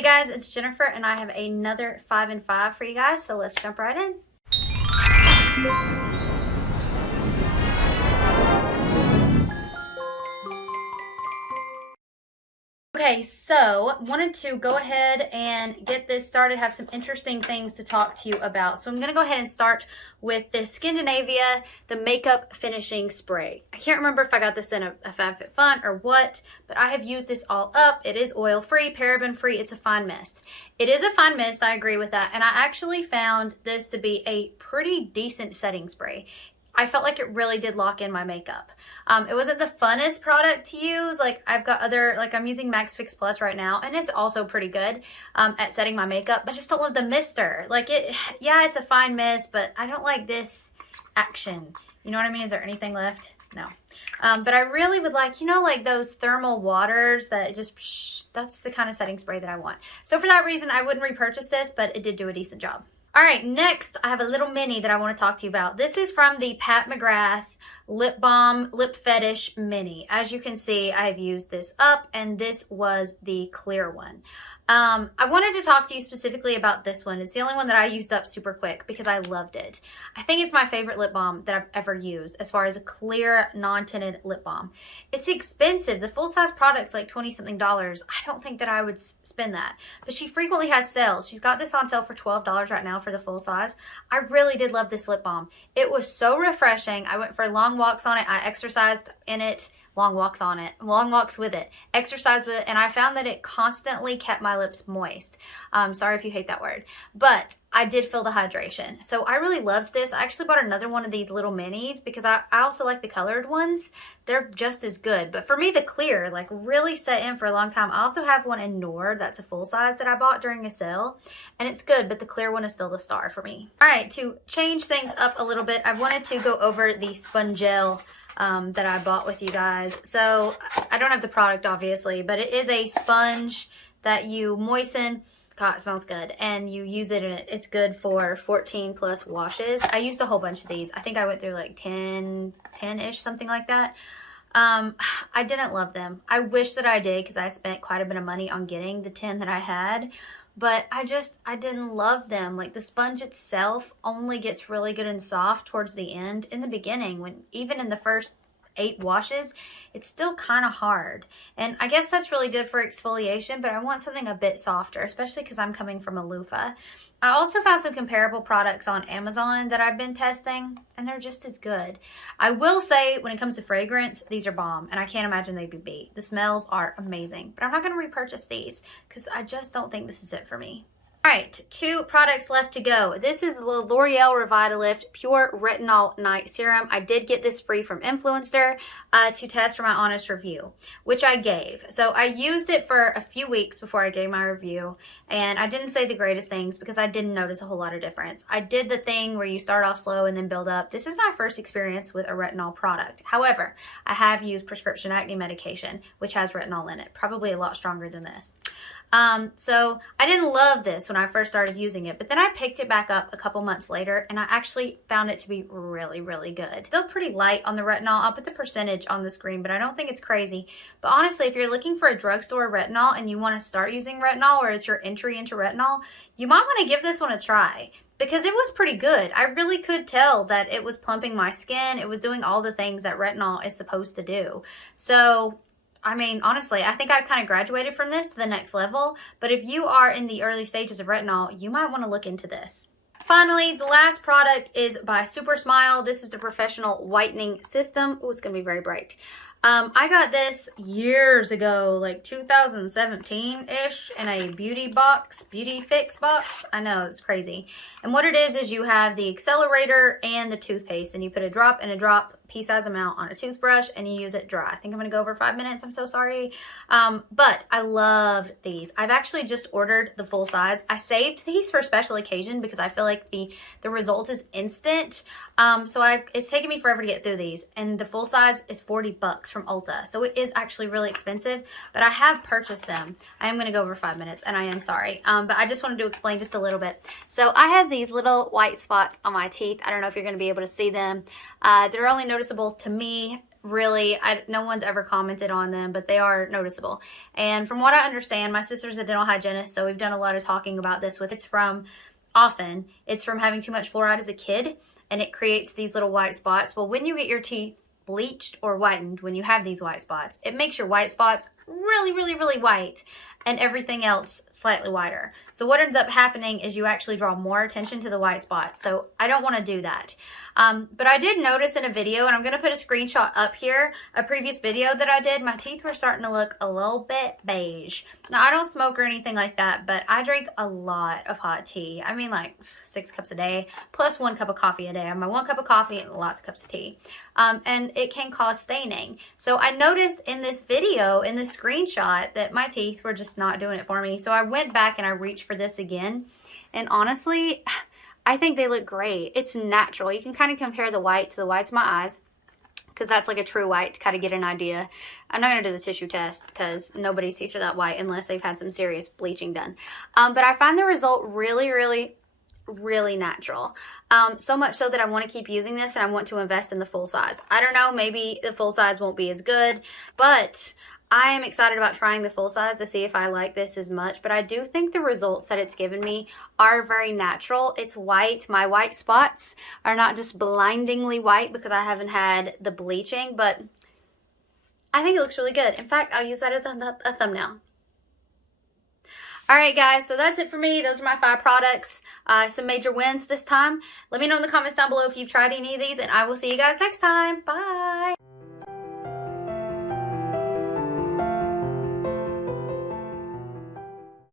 Hey guys, it's Jennifer and I have another 5 and 5 for you guys, so let's jump right in. Okay, so wanted to go ahead and get this started, have some interesting things to talk to you about. So I'm going to go ahead and start with this Skindinavia, the makeup finishing spray. I can't remember if I got this in a FabFitFun or what, but I have used this all up. It is oil-free, paraben-free. It's a fine mist. It is a fine mist, I agree with that. And I actually found this to be a pretty decent setting spray. I felt like it really did lock in my makeup. It wasn't the funnest product to use. Like I've got other, like I'm using Max Fix Plus right now, and it's also pretty good at setting my makeup. I just don't love the mister. Like it, yeah, it's a fine mist, but I don't like this action. You know what I mean? Is there anything left? No. But I really would like, you know, like those thermal waters that just, that's the kind of setting spray that I want. So for that reason, I wouldn't repurchase this, but it did do a decent job. All right, next I have a little mini that I want to talk to you about. This is from the McGrath Lip Balm Lip Fetish Mini. As you can see, I've used this up, and this was the clear one. I wanted to talk to you specifically about this one. It's the only one that I used up super quick because I loved it. I think it's my favorite lip balm that I've ever used as far as a clear, non-tinted lip balm. It's expensive. The full-size product's like $20-something. I don't think that I would spend that. But she frequently has sales. She's got this on sale for $12 right now for the full size. I really did love this lip balm. It was so refreshing. I went for long walks on it. I exercised in it. Long walks with it, exercise with it, and I found that it constantly kept my lips moist. Sorry if you hate that word, but I did feel the hydration. So I really loved this. I actually bought another one of these little minis because I also like the colored ones. They're just as good. But for me, the clear, like really set in for a long time. I also have one in Nord that's a full size that I bought during a sale, and it's good, but the clear one is still the star for me. All right, to change things up a little bit, I wanted to go over the Spongelle that I bought with you guys. So I don't have the product obviously, but it is a sponge that you moisten. God, it smells good, and you use it, and it's good for 14 plus washes. I used a whole bunch of these. I think I went through like 10-ish, something like that. I didn't love them. I wish that I did because I spent quite a bit of money on getting the 10 that I had. But I didn't love them. Like the sponge itself only gets really good and soft towards the end. In the beginning, when even in the first 8 washes, it's still kind of hard. And I guess that's really good for exfoliation, but I want something a bit softer, especially because I'm coming from a loofah. I also found some comparable products on Amazon that I've been testing, and they're just as good. I will say, when it comes to fragrance, these are bomb, and I can't imagine they'd be beat. The smells are amazing, but I'm not going to repurchase these because I just don't think this is it for me. All right, 2 products left to go. This is the L'Oreal Revitalift Pure Retinol Night Serum. I did get this free from Influenster to test for my honest review, which I gave. So I used it for a few weeks before I gave my review, and I didn't say the greatest things because I didn't notice a whole lot of difference. I did the thing where you start off slow and then build up. This is my first experience with a retinol product. However, I have used prescription acne medication, which has retinol in it, probably a lot stronger than this. So I didn't love this when I first started using it, but then I picked it back up a couple months later, and I actually found it to be really, really good. Still pretty light on the retinol. I'll put the percentage on the screen, but I don't think it's crazy. But honestly, if you're looking for a drugstore retinol and you want to start using retinol, or it's your entry into retinol, you might want to give this one a try, because it was pretty good. I really could tell that it was plumping my skin. It was doing all the things that retinol is supposed to do. So I mean, honestly, I think I've kind of graduated from this to the next level, but if you are in the early stages of retinol, you might want to look into this. Finally, the last product is by Supersmile. This is the Professional Whitening System. Oh, it's going to be very bright. I got this years ago, like 2017-ish, in a beauty fix box. I know, it's crazy. And what it is you have the accelerator and the toothpaste, and you put a drop and a drop pea-size amount on a toothbrush, and you use it dry. I think I'm going to go over 5 minutes. I'm so sorry. But I loved these. I've actually just ordered the full size. I saved these for a special occasion because I feel like the result is instant. It's taken me forever to get through these, and the full size is $40 from Ulta. So it is actually really expensive, but I have purchased them. I am going to go over 5 minutes, and I am sorry. But I just wanted to explain just a little bit. So I have these little white spots on my teeth. I don't know if you're going to be able to see them. They're only noticeable to me really, no one's ever commented on them, but they are noticeable. And from what I understand, my sister's a dental hygienist, so we've done a lot of talking about this with. It's from having too much fluoride as a kid, and it creates these little white spots. Well, when you get your teeth bleached or whitened, when you have these white spots, it makes your white spots really, really, really white and everything else slightly whiter. So what ends up happening is you actually draw more attention to the white spots. So I don't want to do that. But I did notice in a video, and I'm going to put a screenshot up here, a previous video that I did, my teeth were starting to look a little bit beige. Now, I don't smoke or anything like that, but I drink a lot of hot tea. I mean, like 6 cups a day, plus 1 cup of coffee a day. I have my 1 cup of coffee and lots of cups of tea. And it can cause staining. So I noticed in this video, in this screenshot, that my teeth were just not doing it for me. So I went back and I reached for this again. And honestly, I think they look great. It's natural. You can kind of compare the white to the whites of my eyes, because that's like a true white to kind of get an idea. I'm not going to do the tissue test because nobody's teeth are that white unless they've had some serious bleaching done. But I find the result really, really, really natural. So much so that I want to keep using this, and I want to invest in the full size. I don't know, maybe the full size won't be as good, but I am excited about trying the full size to see if I like this as much. But I do think the results that it's given me are very natural. It's white. My white spots are not just blindingly white because I haven't had the bleaching, but I think it looks really good. In fact, I'll use that as a thumbnail. All right, guys, so that's it for me. Those are my 5 products. Some major wins this time. Let me know in the comments down below if you've tried any of these, and I will see you guys next time. Bye.